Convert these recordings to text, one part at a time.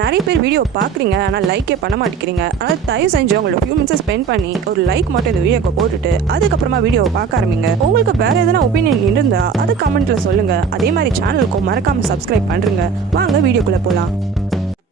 நிறைய பேர் வீடியோ பார்க்குறீங்க, ஆனால் லைக்கே பண்ண மாட்டேங்கிறீங்க. ஆனால் தயவு செஞ்சு உங்களோட ஃபியூ மினிட்ஸ் ஸ்பெண்ட் பண்ணி ஒரு லைக் மட்டும் இந்த வீடியோக்கு போட்டுட்டு அதுக்கப்புறமா வீடியோவை பார்க்க ஆரம்பிங்க. உங்களுக்கு வேற எதனா ஒப்பீனியன் இருந்தால் அதை கமெண்ட்ல சொல்லுங்க. அதே மாதிரி சேனலுக்கும் மறக்காம சப்ஸ்கிரைப் பண்ணுங்க. வாங்க வீடியோக்குள்ள போகலாம்.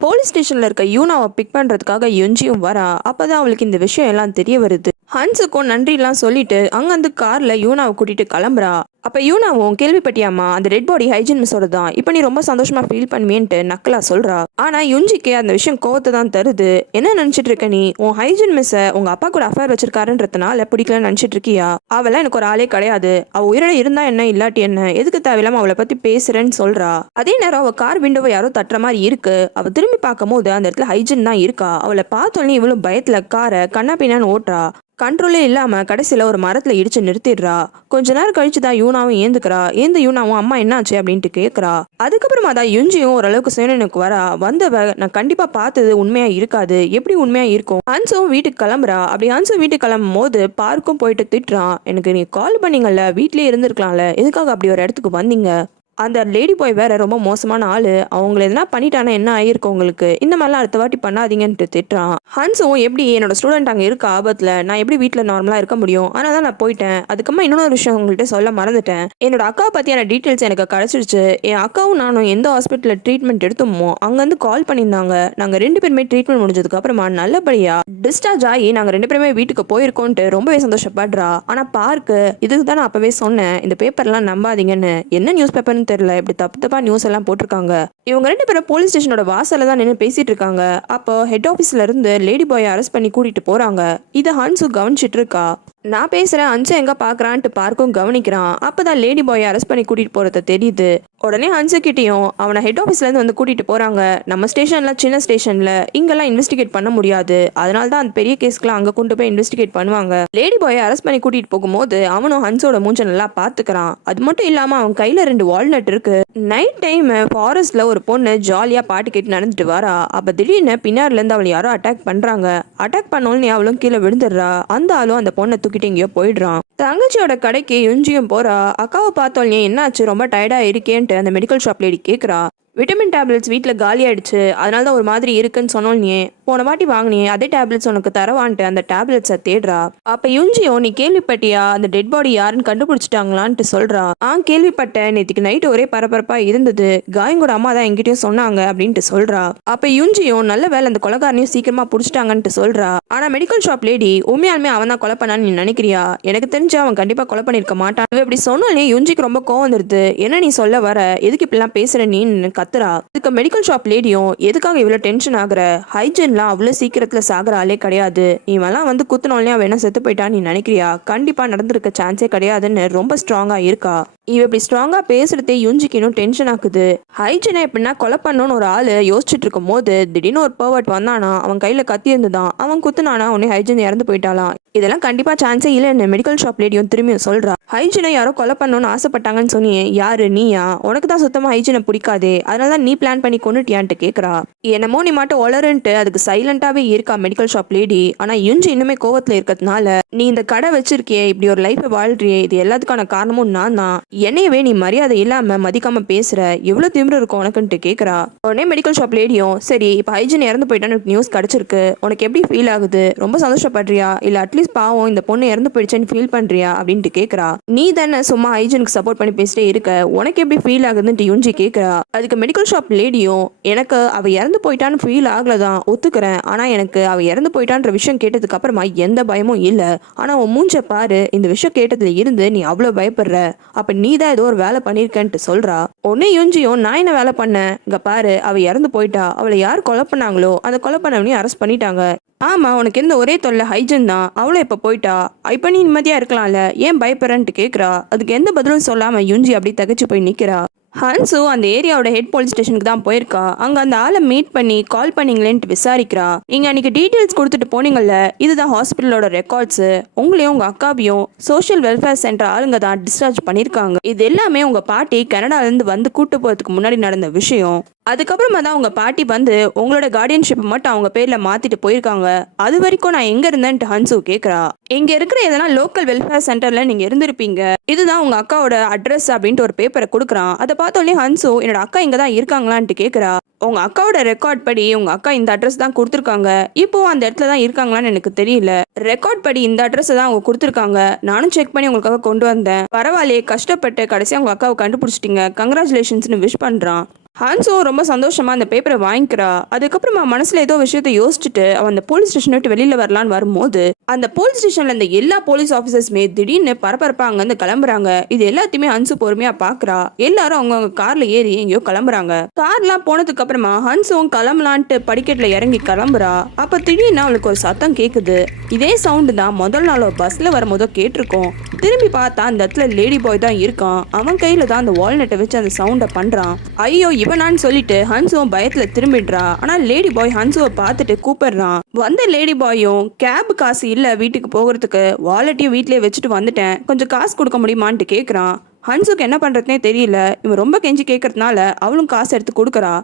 போலீஸ் ஸ்டேஷன்ல இருக்க யூனாவை பிக் பண்றதுக்காக யுஞ்சியும் வரா. அப்பதான் அவளுக்கு இந்த விஷயம் எல்லாம் தெரிய வருது. ஹன்ஸுக்கும் நன்றிலாம் சொல்லிட்டு அங்கேருந்து கார்ல யூனாவை கூட்டிட்டு கிளம்புறா. அப்ப யூனாவும் கேள்விப்பட்டியாமா, அந்த டெட் பாடி ஹைஜின் மிஸ்ஸோட தான், இப்ப நீ ரொம்ப சந்தோஷமா ஃபீல் பண்ணுவேன்ட்டு நக்கலா சொல்றா. ஆனா யுஞ்சிக்கு அந்த விஷயம் கோவத்தை தான் தருது. என்ன நினைச்சிட்டு இருக்க நீ? உன் ஹைஜின் மிஸ்ஸ உங்க அப்பா கூட அஃபேர் வச்சிருக்காருன்றதுனால பிடிக்கலன்னு நினைச்சிட்டு இருக்கியா? அவெல்லாம் எனக்கு ஒரு ஆளே கிடையாது. அவ உயிரோட இருந்தா என்ன இல்லாட்டி என்ன, எதுக்கு தேவையில்லாம அவளை பத்தி பேசுறேன்னு சொல்றா. அதே நேரம் அவ கார் விண்டோவை யாரோ தட்டுற மாதிரி இருக்கு. அவ திரும்பி பார்க்கும் போது அந்த இடத்துல ஹைஜின் தான் இருக்கா. அவளை பார்த்தோன்னே இவளும் பயத்துல காரை கண்ணா பின்னான்னு ஓட்டுறா. கண்ட்ரோலே இல்லாம கடைசியில ஒரு மரத்துல இடிச்சு நிறுத்திடுறா. கொஞ்ச நேரம் கழிச்சுதான் யூனாவும் ஏந்துக்கிறா. யூனாவும் அம்மா என்னாச்சு அப்படின்ட்டு கேட்கறா. அதுக்கப்புறமா தான் யுஞ்சியும் ஓரளவுக்கு சுயநினைவுக்கு வரா. வந்தவ நான் கண்டிப்பா பார்த்தது உண்மையா இருக்காது, எப்படி உண்மையா இருக்கும். ஹன்ஸும் வீட்டுக்கு கிளம்புறா. அப்படி ஹன்ஸும் வீட்டுக்கு கிளம்பும் போது பார்க்கும் போயிட்டு திட்டுறான். எனக்கு நீ கால் பண்ணீங்கல்ல, வீட்லயே இருந்திருக்கலாம்ல, எதுக்காக அப்படி ஒரு இடத்துக்கு வந்தீங்க? அந்த லேடி பாய் வேற ரொம்ப மோசமான ஆளு, அவங்களை எதனா பண்ணிட்டானா என்ன ஆயிருக்கு உங்களுக்கு, இந்த மாதிரிலாம் அடுத்த வாட்டி பண்ணாதீங்கன்ட்டு திட்டுறான். ஹன்ஸும் எப்படி என்னோட ஸ்டூடெண்ட் அங்கே இருக்க ஆபத்துல நான் எப்படி வீட்டில் நார்மலா இருக்க முடியும், ஆனால் தான் நான் போயிட்டேன். அதுக்கப்புறமா இன்னொரு விஷயம் உங்கள்கிட்ட சொல்ல மறந்துட்டேன். என்னோட அக்காவை பத்தியான டீட்டெயில்ஸ் எனக்கு கிடைச்சிருச்சு. என் அக்காவும் நானும் எந்த ஹாஸ்பிட்டலில் ட்ரீட்மெண்ட் எடுத்தோமோ அங்கேருந்து கால் பண்ணியிருந்தாங்க. நாங்கள் 2 பேருமே ட்ரீட்மெண்ட் முடிஞ்சதுக்கு அப்புறமா நல்லபடியா டிஸ்சார்ஜ் ஆகி நாங்கள் 2 பேருமே வீட்டுக்கு போயிருக்கோன்ட்டு ரொம்பவே சந்தோஷப்படுறா. ஆனால் பார்க்கு இதுக்கு தான் நான் அப்பவே சொன்னேன், இந்த பேப்பர்லாம் நம்பாதீங்கன்னு. என்ன நியூஸ் பேப்பர் தெரியல, இப்படி தப்பா நியூஸ் எல்லாம் போட்டிருக்காங்க. இவங்க 2 பேரும் போலீஸ் ஸ்டேஷனோட வாசல்ல தான் நின்று பேசிட்டு இருக்காங்க. அப்போ ஹெட் ஆபீஸ்ல இருந்து லேடி பாயை அரெஸ்ட் பண்ணி கூட்டிட்டு போறாங்க. இதை ஹன்ஸு கவனிச்சிட்டு இருக்கா. நான் பேசுறேன், ஹன்ஸு எங்க பாக்குறான்ட்டு பார்க்கும் கவனிக்கிறான். அப்பதான் லேடி பாயை அரெஸ்ட் பண்ணி கூட்டிட்டு போறது தெரியுது. உடனே ஹன்ஸு கிட்டையும் அவனை ஹெட் ஆஃபீஸ்ல இருந்து வந்து கூட்டிட்டு போறாங்க. நம்ம ஸ்டேஷன்ல சின்ன ஸ்டேஷன்ல இங்கெல்லாம் இன்வெஸ்டிகேட் பண்ண முடியாது, அதனால தான் அந்த பெரிய கேஸ்க்குலாம் அங்க கொண்டு போய் இன்வெஸ்டிகேட் பண்ணுவாங்க. லேடி பாயை அரெஸ்ட் பண்ணி கூட்டிட்டு போகும்போது அவனும் ஹன்ஸோட மூஞ்ச நல்லா பாத்துக்கிறான். அது மட்டும் இல்லாம அவன் கையில 2 வால்நட் இருக்கு. நைட் டைம் ஃபாரஸ்ட்ல ஒரு பொண்ணு ஜாலியா பாட்டு கேட்டு நடந்துட்டு வரா. அப்ப திடீர்னு பின்னாடில இருந்து அவளை யாரோ அட்டாக் பண்றாங்க. அட்டாக் பண்ணோன்னு அவளும் கீழே விழுந்துடுறா. அந்த ஆளும் அந்த பொண்ணை தூக்கிட்டு எங்கேயோ போயிடுறான். தங்கச்சியோட கடைக்கு யுஞ்சியும் போறா. அக்காவை பார்த்தோன்னே என்னாச்சு, ரொம்ப டயர்டா இருக்கேன்ட்டு அந்த மெடிக்கல் ஷாப் லேடி கேட்குறா. விட்டமின் டேப்லெட்ஸ் வீட்டில் காலி ஆயிடுச்சு, அதனால தான் ஒரு மாதிரி இருக்குன்னு சொன்னோன்னே, போன வாட்டி வாங்கினியே அதே டேப்லெட்ஸ் உனக்கு தரவான்ட்டு அந்த டேப்லெட்ஸை தேடுறா. அப்ப யுஞ்சியும் நீ கேள்விப்பட்டியா, அந்த டெட் பாடி யாருன்னு கண்டுபிடிச்சிட்டாங்களான்ட்டு சொல்றா. கேள்விப்பட்டேன், நேற்றுக்கு நைட் ஒரே பரபரப்பா இருந்தது, காயங்கூட அம்மா தான் என்கிட்டயும் சொன்னாங்க அப்படின்ட்டு சொல்றா. அப்ப யுஞ்சியும் நல்ல வேலை அந்த கொலைகாரனையும் சீக்கிரமா புடிச்சிட்டாங்கன்ட்டு சொல்றா. ஆனா மெடிக்கல் ஷாப் லேடி உண்மையாலுமே அவன் தான் கொலை பண்ணான்னு நீ நினைக்கிறியா? எனக்கு தெரிஞ்சு அவன் கண்டிப்பா கொலை பண்ணிருக்க மாட்டான். இப்படி சொன்னாலே யுஞ்சிக்கு ரொம்ப கோவம் வந்துருது. என்ன நீ சொல்ல வர, எதுக்கு இப்படிலாம் பேசுற நீ கத்துறா. இதுக்கு மெடிக்கல் ஷாப் லேடியும் எதுக்காக இவ்வளவு டென்ஷன் ஆகுற, ஹைஜன்லாம் அவ்வளவு சீக்கிரத்துல சாகுற ஆளே கிடையாது, இவெல்லாம் வந்து குத்துனோடனே அவன் என்ன செத்து போயிட்டான்னு நீ நினைக்கிறியா? கண்டிப்பா நடந்திருக்க சான்ஸே கிடையாதுன்னு ரொம்ப ஸ்ட்ராங்கா இருக்கா. இவ இப்படி ஸ்ட்ராங்கா பேசுறதே யுஞ்சிக்கு இன்னும் டென்ஷன் ஆகுது. ஹைஜனை எப்படின்னா கொலை பண்ணணும்னு ஒரு ஆளு யோசிச்சுட்டு இருக்கும் போது திடீர்னு ஒரு பர்வர்ட் வந்தானா, அவன் கையில கத்தி இருந்துதான், அவன் குத்துனானா, உடனே ஹைஜன் இறந்து போயிட்டாலாம். இதெல்லாம் கண்டிப்பா சான்ஸே இல்லைன்னு மெடிக்கல் ஷாப் லேடியும் திரும்பியும் சொல்றா. ஹைஜனை யாரோ கொலை பண்ணணும்னு ஆசைப்பட்டாங்கன்னு சொன்னியே, யாரு? நீயா? உனக்கு தான் சுத்தமா ஹைஜனை பிடிக்காதே, அதனாலதான் நீ பிளான் பண்ணி கொண்டுட்டியான்ட்டு கேட்கறா. என்னமோ நீ மட்டும் ஒளருன்ட்டு அதுக்கு சைலண்டாவே இருக்கா மெடிக்கல் ஷாப் லேடி. ஆனா யுஞ்சி இன்னுமே கோவத்துல இருக்கிறதுனால, நீ இந்த கடை வச்சிருக்கியே, இப்படி ஒரு லைஃபை வாழ்றியே, இது எல்லாத்துக்கான காரணமும் நான் தான், என்னையவே நீ மரியாதை இல்லாம மதிக்காம பேசுற, எவ்வளவு திமிரு இருக்கும் உனக்குன்ட்டு கேட்கறா. உடனே மெடிக்கல் ஷாப் லேடியும் சரி, இப்ப ஹைஜன் இறந்து போயிட்டான்னு நியூஸ் கிடைச்சிருக்கு, உனக்கு எப்படி ஃபீல் ஆகுது? ரொம்ப சந்தோஷப்படுறியா, இல்ல அட்லீஸ்ட் பாவம் இந்த பொண்ணு இறந்து போயிடுச்சுன்னு ஃபீல் பண்றியா அப்படின்ட்டு கேட்கறா. நீ தானே சும்மா ஹைஜனுக்கு சப்போர்ட் பண்ணி பேசிட்டே இருக்க, உனக்கு எப்படி ஃபீல் ஆகுதுன்ட்டு யுஞ்சி கேட்கறா. அதுக்கு மெடிக்கல் ஷாப் லேடியும் எனக்கு அவ இறந்து போயிட்டான்னு ஃபீல் ஆகலதான், ஒத்துக்கிறேன், ஆனா எனக்கு அவ இறந்து போயிட்டான்ற விஷயம் கேட்டதுக்கு அப்புறமா எந்த பயமும் இல்ல. ஆனா உன் மூஞ்ச பாரு, இந்த விஷயம் கேட்டதுல இருந்து நீ அவ்வளவு பயப்படுற, அப்ப நீ தான் ஏதோ ஒரு வேலை பண்ணிருக்கன்ட்டு சொல்றா. உடனே யுஞ்சியும் நான் என்ன வேலை பண்ணேன், இங்க பாரு அவ இறந்து போயிட்டா, அவளை யார் கொலை பண்ணாங்களோ அந்த கொலை பண்ணவனையும் அரெஸ்ட் பண்ணிட்டாங்க. ஆமா, உனக்கு எந்த ஒரே தொல்லை ஹைஜன் தான், அவளும் இப்ப போயிட்டா, இப்ப நீ நிம்மதியா இருக்கலாம்ல, ஏன் பயப்படுறன்ட்டு கேட்கறா. அதுக்கு எந்த பதிலும் சொல்லாம யுஞ்சி அப்படி தகச்சு போய் நிக்கிறா. ஹன்ஸு அந்த ஏரியாவோட ஹெட் போலீஸ் ஸ்டேஷனுக்கு தான் போயிருக்கா. அங்க அந்த ஆளை மீட் பண்ணி கால் பண்ணீங்களேன்ட்டு விசாரிக்கிறா. நீங்க அன்னைக்கு டீட்டெயில்ஸ் கொடுத்துட்டு போனீங்கல்ல, இதுதான் ஹாஸ்பிட்டலோட ரெக்கார்ட்ஸ், உங்களையும் உங்க அக்காவையும் சோஷியல் வெல்ஃபேர் சென்டர் ஆளுங்க தான் டிஸ்சார்ஜ் பண்ணிருக்காங்க. இது எல்லாமே உங்க பாட்டி கனடால இருந்து வந்து கூட்டு போறதுக்கு முன்னாடி நடந்த விஷயம். அதுக்கப்புறமா தான் உங்க பாட்டி வந்து உங்களோட கார்டியன்ஷிப் மட்டும் அவங்க பேர்ல மாத்திட்டு போயிருக்காங்க. அது வரைக்கும் நான் எங்க இருந்தேன்ட்டு ஹன்சு கேக்குறா. இங்க இருக்கிற எதனா லோக்கல் வெல்ஃபேர் சென்டர்ல நீங்க இருந்திருப்பீங்க. இதுதான் உங்க அக்காவோட அட்ரஸ் அப்படின்ட்டு ஒரு பேப்பரை கொடுக்குறான். அதை பார்த்தோன்னே ஹன்சு என்னோட அக்கா இங்க தான் இருக்காங்களான்ட்டு கேக்குறா. உங்க அக்காவோட ரெக்கார்ட் படி உங்க அக்கா இந்த அட்ரஸ் தான் கொடுத்துருக்காங்க. இப்போ அந்த இடத்துல தான் இருக்காங்களான்னு எனக்கு தெரியல. ரெக்கார்ட் படி இந்த அட்ரஸ் தான் அவங்க கொடுத்துருக்காங்க. நானும் செக் பண்ணி உங்களுக்காக கொண்டு வந்தேன். பரவாயில்லையே, கஷ்டப்பட்டு கடைசியா உங்க அக்காவை கண்டுபிடிச்சிட்டீங்க, கங்க்ராச்சுலேஷன்ஸ்னு விஷ் பண்றான். ஹான்சோ ரொம்ப சந்தோஷமா அந்த பேப்பரை வாங்கிக்கிறா. அதுக்கப்புறமா மனசுல ஏதோ விஷயத்த யோசிச்சுட்டு அவன் அந்த போலீஸ் ஸ்டேஷன் விட்டு வெளியில வரலான்னு வரும்போது அந்த போலீஸ் ஸ்டேஷன்ல இந்த எல்லா போலீஸ் ஆபீசர்ஸுமே திடீர்னு பரபரப்பா அங்கிருந்து கிளம்புறாங்க. இது எல்லாத்தையுமே ஹன்சு பொறுமையா பாக்குறா. எல்லாரும் அவங்க கார்ல ஏறி எங்கேயோ கிளம்புறாங்க. கார்லாம் போனதுக்கு அப்புறமா ஹன்சுவும் கிளம்பலான்ட்டு படிக்கட்டுல இறங்கி கிளம்புறா. அப்ப திடீர்னு அவளுக்கு ஒரு சத்தம் கேக்குது. இதே சவுண்டு தான் முதல் நாள் பஸ்ல வரும்போதோ கேட்டிருக்கோம். திரும்பி பார்த்தா அந்த இடத்துல லேடி பாய் தான் இருக்கான். அவன் கையில தான் அந்த வால்நட்டை வச்சு அந்த சவுண்டை பண்றான். ஐயோ இவனான்னு சொல்லிட்டு ஹன்சுவும் பயத்துல திரும்பிடுறா. ஆனா லேடி பாய் ஹன்சுவை பார்த்துட்டு கூப்பிடுறான். வந்த லேடி பாயும் கேப் காசு இல்ல வீட்டுக்கு போகிறதுக்கு, வாலெட்டையும் வீட்லயே வச்சுட்டு வந்துட்டேன், கொஞ்சம் காசு கொடுக்க முடியுமான்ட்டு கேக்குறான். ஹன்சுக்கு என்ன பண்றதுனே தெரியல. இவன் ரொம்ப கெஞ்சி கேட்கறதுனால அவளும் காசு எடுத்து கொடுக்குறா.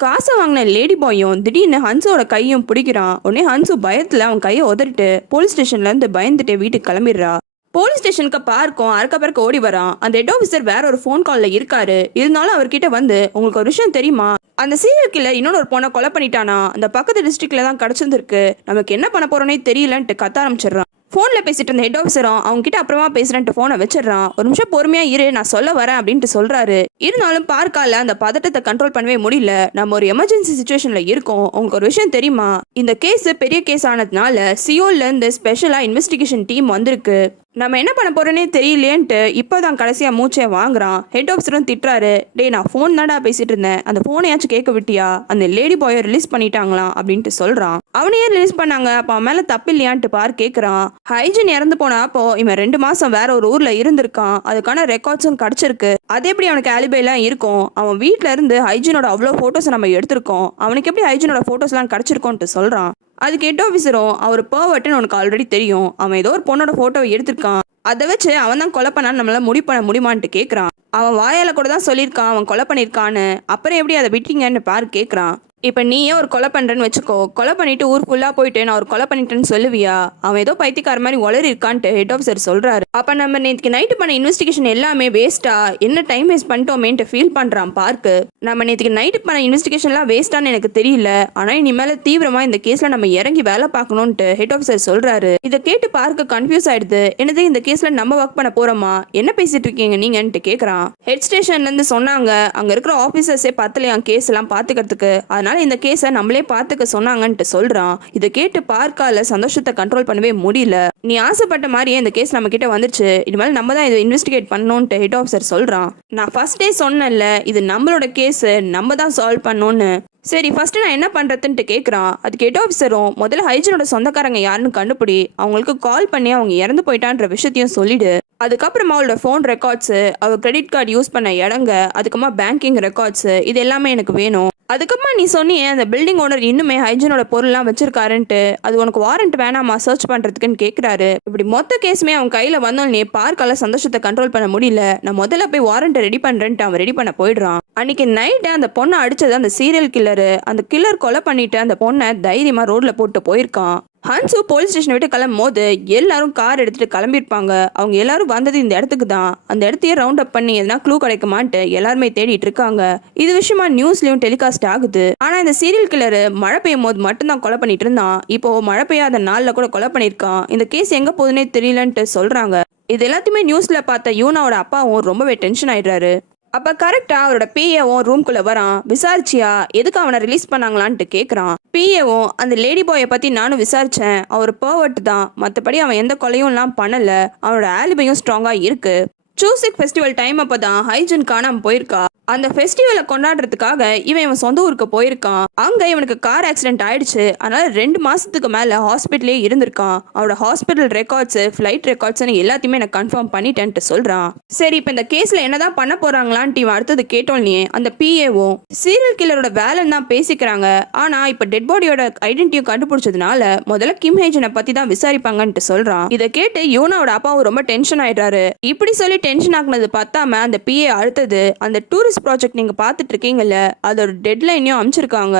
காசை வாங்கின லேடி பாயும் திடீர்னு ஹன்சோட கையும் பிடிக்கிறான். உடனே ஹன்சு பயத்துல அவன் கையை உதறிட்டு போலீஸ் ஸ்டேஷன்ல இருந்து பயந்துட்டு வீட்டுக்கு கிளம்பிடுறா. போலீஸ் ஸ்டேஷனுக்கு பார்க்கும் அறக்க பறக்க ஓடி வரான். அந்த ஹெட் ஆஃபீஸர் வேற ஒரு ஃபோன் கால்ல இருக்காரு. இருந்தாலும் அவர்கிட்ட வந்து உங்களுக்கு ஒரு விஷயம் தெரியுமா, அந்த சீரியல் கில்லர் இன்னொரு ஒரு பொண்ணை கொலை பண்ணிட்டானா, அந்த பக்கத்து டிஸ்ட்ரிக்ட்ல தான் கிடைச்சிருக்கு, நமக்கு என்ன பண்ண போறோன்னே தெரியலன்ட்டு கத்த ஆரம்பிச்சிடுறான். ஃபோன்ல பேசிட்டு இருந்த ஹெட் ஆஃபீஸரும் அவங்க கிட்ட அப்புறமா பேசுறேன்ட்டு ஃபோனை வச்சிடறான். ஒரு நிமிஷம் பொறுமையா இரு, நான் சொல்ல வரேன் அப்படின்ட்டு சொல்றாரு. இருந்தாலும் பார்க்கால அந்த பதட்டத்தை கண்ட்ரோல் பண்ணவே முடியல. நம்ம ஒரு எமர்ஜென்சி சுச்சுவேஷன்ல இருக்கோம். உங்களுக்கு ஒரு விஷயம் தெரியுமா, இந்த கேஸ் பெரிய கேஸ் ஆனதுனால சியோல்ல இருந்து ஸ்பெஷலா இன்வெஸ்டிகேஷன் டீம் வந்திருக்கு. நம்ம என்ன பண்ண போறோன்னே தெரியலேன்ட்டு இப்போதான் கடைசியா மூச்சை வாங்குறான். ஹெட் ஆஃபீஸரும் திட்டுறாரு. டே நான் ஃபோன் தான்டா பேசிட்டு இருந்தேன், அந்த ஃபோனையாச்சும் கேட்க விட்டியா, அந்த லேடி பாயை ரிலீஸ் பண்ணிட்டாங்களாம் அப்படின்ட்டு சொல்றான். அவனையே ரிலீஸ் பண்ணாங்க, அப்போ அவன் மேல தப்பு இல்லையான்ட்டு பார் கேட்குறான். ஹைஜின் இறந்து போனா அப்போ இவன் 2 மாசம் வேற ஒரு ஊர்ல இருந்திருக்கான். அதுக்கான ரெக்கார்ட்ஸும் கிடைச்சிருக்கு. அது எப்படி அவனுக்கு ஆலிபைலாம் இருக்கும், அவன் வீட்டுல இருந்து ஹைஜினோட அவ்வளோ போட்டோஸ் நம்ம எடுத்திருக்கோம், அவனுக்கு எப்படி ஹைஜினோட போட்டோஸ்லாம் கிடைச்சிருக்கோன்ட்டு சொல்றான். அதுக்கு ஹெட் ஆஃபீஸரும் அவர் பர்வர்ட்னு உனக்கு ஆல்ரெடி தெரியும், அவன் ஏதோ ஒரு பொண்ணோட போட்டோவை எடுத்திருக்கான், அதை வச்சு அவன் தான் கொலை பண்ணான்னு நம்மளால முடிவு பண்ண முடியுமான்ட்டு கேட்குறான். அவன் வாயால கூட தான் சொல்லியிருக்கான் அவன் கொலை பண்ணியிருக்கான்னு, அப்புறம் எப்படி அதை விட்டீங்கன்னு பாரு கேட்குறான். இப்போ நீயே ஒரு கொலை பண்ணுறேன்னு வச்சுக்கோ, கொலை பண்ணிட்டு ஊர் ஃபுல்லாக போயிட்டு நான் ஒரு கொலை பண்ணிட்டேன்னு சொல்லுவியா, அவன் ஏதோ பைத்தியக்கார மாதிரி உளறி இருக்கான்ட்டு ஹெட் ஆஃபீஸர் சொல்கிறாரு. அப்போ நம்ம நேற்றுக்கு நைட்டு பண்ண இன்வெஸ்டிகேஷன் எல்லாமே வேஸ்ட்டா, என்ன டைம் வேஸ்ட் பண்ணிட்டோமேன்ட்டு ஃபீல் பண்ணுறான் பார்க்கு. நம்ம நேற்றுக்கு நைட்டு பண்ண இன்வெஸ்டிகேஷன்லாம் வேஸ்ட்டான்னு எனக்கு தெரியல, ஆனால் இனிமேல் தீவிரமாக இந்த கேஸில் நம்ம இறங்கி வேலை பார்க்கணுன்ட்டு ஹெட் ஆஃபீஸர் சொல்கிறாரு. இதை கேட்டு பார்க்க கன்ஃபியூஸ் ஆயிடுது. என்னது இந்த கேஸில் நம்ம ஒர்க் பண்ண போகிறோமா, என்ன பேசிட்டு இருக்கீங்க நீங்கன்ட்டு கேட்குறான். ஹெட் ஸ்டேஷன்லேருந்து சொன்னாங்க அங்கே இருக்கிற ஆஃபீஸர்ஸே பத்தலையாம் கேஸ் எல்லாம் பார்த்துக்கிறதுக்கு, அதனால இந்த கேஸை நம்மளே பார்த்துக்க சொன்னாங்கன்ட்டு சொல்றான். இதை கேட்டு பார்க்கால சந்தோஷத்தை கண்ட்ரோல் பண்ணவே முடியல. நீ ஆசைப்பட்ட மாதிரியே இந்த கேஸ் நம்ம கிட்ட வந்துருச்சு, இனிமேல் நம்ம தான் இதை இன்வெஸ்டிகேட் பண்ணணும்ட்டு ஹெட் ஆஃபீஸர் சொல்றான். நான் ஃபர்ஸ்டே சொன்னேன்ல இது நம்மளோட கேஸ், நம்ம தான் சால்வ் பண்ணணும்னு. சரி ஃபர்ஸ்ட் நான் என்ன பண்றதுன்ட்டு கேட்குறான். அதுக்கு ஹெட் ஆஃபீஸரும் முதல்ல ஹைஜனோட சொந்தக்காரங்க யாருன்னு கண்டுபிடி, அவங்களுக்கு கால் பண்ணி அவங்க இறந்து போயிட்டான்ற விஷயத்தையும் சொல்லிடு. அதுக்கப்புறமா அவளோட ஃபோன் ரெக்கார்ட்ஸு, அவள் கிரெடிட் கார்டு யூஸ் பண்ண இடங்க, அதுக்கப்புறமா பேங்கிங் ரெக்கார்ட்ஸு, இது எல்லாமே எனக்கு வேணும். அதுக்கப்புறமா நீ சொன்னியே அந்த பில்டிங் ஓனர் இன்னுமே ஹைஜனோட பொருள்லாம் வச்சிருக்காருன்ட்டு, அது உனக்கு வாரண்ட் வேணாமா சர்ச் பண்றதுக்குன்னு கேட்குறாரு. இப்படி மொத்த கேஸுமே அவன் கையில வந்தோடனே பார்க்கால சந்தோஷத்தை கண்ட்ரோல் பண்ண முடியல. நான் முதல்ல போய் வாரண்ட்டை ரெடி பண்றேன்ட்டு அவன் ரெடி பண்ண போயிடுறான். அன்னைக்கு நைட்டு அந்த பொண்ணை அடிச்சது அந்த சீரியல் கில்லரு. அந்த கில்லர் கொலை பண்ணிட்டு அந்த பொண்ணை தைரியமா ரோட்ல போட்டு போயிருக்கான். ஹன்சு போலீஸ் ஸ்டேஷன் விட்டு கிளம்பும் போது எல்லாரும் கார் எடுத்துட்டு கிளம்பியிருப்பாங்க. அவங்க எல்லாரும் வந்தது இந்த இடத்துக்கு தான். அந்த இடத்தையே ரவுண்ட் அப் பண்ணி எதனா க்ளூ கிடைக்குமான்ட்டு எல்லாருமே தேடிட்டு இருக்காங்க. இது விஷயமா நியூஸ்லயும் டெலிகாஸ்ட் ஆகுது. ஆனா இந்த சீரியல் கில்லர் மழை பெய்யும் போது மட்டும்தான் கொலை பண்ணிட்டு இருந்தான். இப்போ மழை பெய்யாத நாள்ல கூட கொலை பண்ணியிருக்கான். இந்த கேஸ் எங்க போகுதுன்னே தெரியலன்ட்டு சொல்றாங்க. இது எல்லாத்தையுமே நியூஸ்ல பார்த்த யூனாவோட அப்பாவும் ரொம்பவே டென்ஷன் ஆயிடுறாரு. அப்ப கரெக்டா அவரோட பிஏவும் ரூம்குள்ள வரான். விசாரிச்சியா எதுக்கு அவனை ரிலீஸ் பண்ணாங்களான்ட்டு கேட்குறான். பிஏவும் அந்த லேடி பாயை பத்தி நானும் விசாரிச்சேன், அவர் பர்வர்ட் தான், மற்றபடி அவன் எந்த கொலையும் எல்லாம் பண்ணல, அவனோட ஆலிபையும் ஸ்ட்ராங்கா இருக்கு. சூசிக் ஃபெஸ்டிவல் டைம் அப்பதான் ஹைஜன் காணாம போயிருக்கா. அந்த ஃபெஸ்டிவலை கொண்டாடுறதுக்காக இவன் சொந்த ஊருக்கு போயிருக்கான். அங்க இவனுக்கு கார் ஆக்சிடென்ட் ஆயிடுச்சு. அதனால 2 மாசத்துக்கு மேல ஹாஸ்பிட்டலே இருந்திருக்கான். அவனோட ஹாஸ்பிட்டல் ரெக்கார்ட்ஸ், ஃபிளைட் ரெக்கார்ட்ஸ்னு எல்லாத்தையுமே நான் கன்ஃபார்ம் பண்ணிட்டேன்ட்டு சொல்றான். சரி இப்ப இந்த கேஸ்ல என்னதான் பண்ண போறாங்களான்ட்டு இவன் அடுத்தது கேட்டோன்னே அந்த பிஏவும் சீரியல் கில்லரோட வேலைன்னு தான் பேசிக்கிறாங்க. ஆனா இப்ப டெட் பாடியோட ஐடென்டிட்டியும் கண்டுபிடிச்சதுனால முதல்ல கிம் ஹைஜனை பத்தி தான் விசாரிப்பாங்கன்ட்டு சொல்றான். இதை கேட்டு யூனாவோட அப்பாவும் ரொம்ப டென்ஷன் ஆயிடுறாரு. இப்படி சொல்லிட்டு டென்ஷன் ஆக்குனது பத்தாம அந்த பிஏ அடுத்தது அந்த டூரிஸ்ட் ப்ராஜெக்ட் நீங்கள் பார்த்துட்டு இருக்கீங்கல்ல அதோட டெட்லைனையும் அமைச்சிருக்காங்க.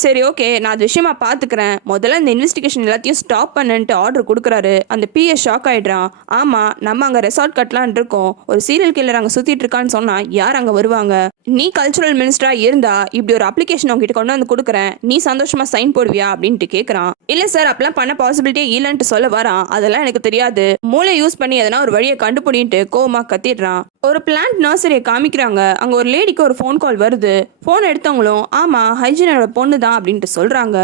சரி ஓகே, நான் அது விஷயமா பார்த்துக்கிறேன், முதல்ல இந்த இன்வெஸ்டிகேஷன் எல்லாத்தையும் ஸ்டாப் பண்ணுன்ட்டு ஆர்டர் கொடுக்குறாரு. அந்த பிஏ ஷாக் ஆகிடுறான். ஆமாம், நம்ம அங்கே ரெசார்ட் கட்டலான் இருக்கோம், ஒரு சீரியல் கில்லர் அங்கே சுற்றிட்டு இருக்கான்னு சொன்னால் யார் அங்கே வருவாங்க? நீ கல்ச்சுரல் மினிஸ்டராக இருந்தா இப்படி ஒரு அப்ளிகேஷன் உங்ககிட்ட கொண்டு வந்து கொடுக்குறேன், நீ சந்தோஷமாக சைன் போடுவியா அப்படின்ட்டு கேட்குறான். இல்லை சார், அப்பெல்லாம் பண்ண பாசிபிலிட்டியே இல்லைன்ட்டு சொல்ல வரான். அதெல்லாம் எனக்கு தெரியாது, மூளை யூஸ் பண்ணி எதனா ஒரு வழியை கண்டுபிடின்ட்டு கோவமாக கத்திடுறான். ஒரு பிளான்ட் நர்சரியை காமிக்கிறாங்க. அங்கே ஒரு லேடிக்கு ஒரு ஃபோன் கால் வருது. ஃபோன் எடுத்தவங்களும் ஆமாம் ஹைஜீனோட பொண்ணு தான் அப்படின்ட்டு சொல்கிறாங்க.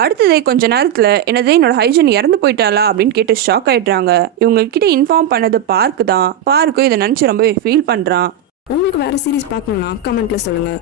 அடுத்ததே கொஞ்ச நேரத்தில் என்னதே என்னோட ஹைஜீன் இறந்து போயிட்டாளா அப்படின்னு கேட்டு ஷாக் ஆகிடுறாங்க. இவங்ககிட்ட இன்ஃபார்ம் பண்ணது பார்க்கு தான். பார்க்கும் இதை நினச்சி ரொம்பவே ஃபீல் பண்ணுறான். உங்களுக்கு வேறு சீரிஸ் பார்க்கணுன்னா கமெண்ட்டில் சொல்லுங்கள்.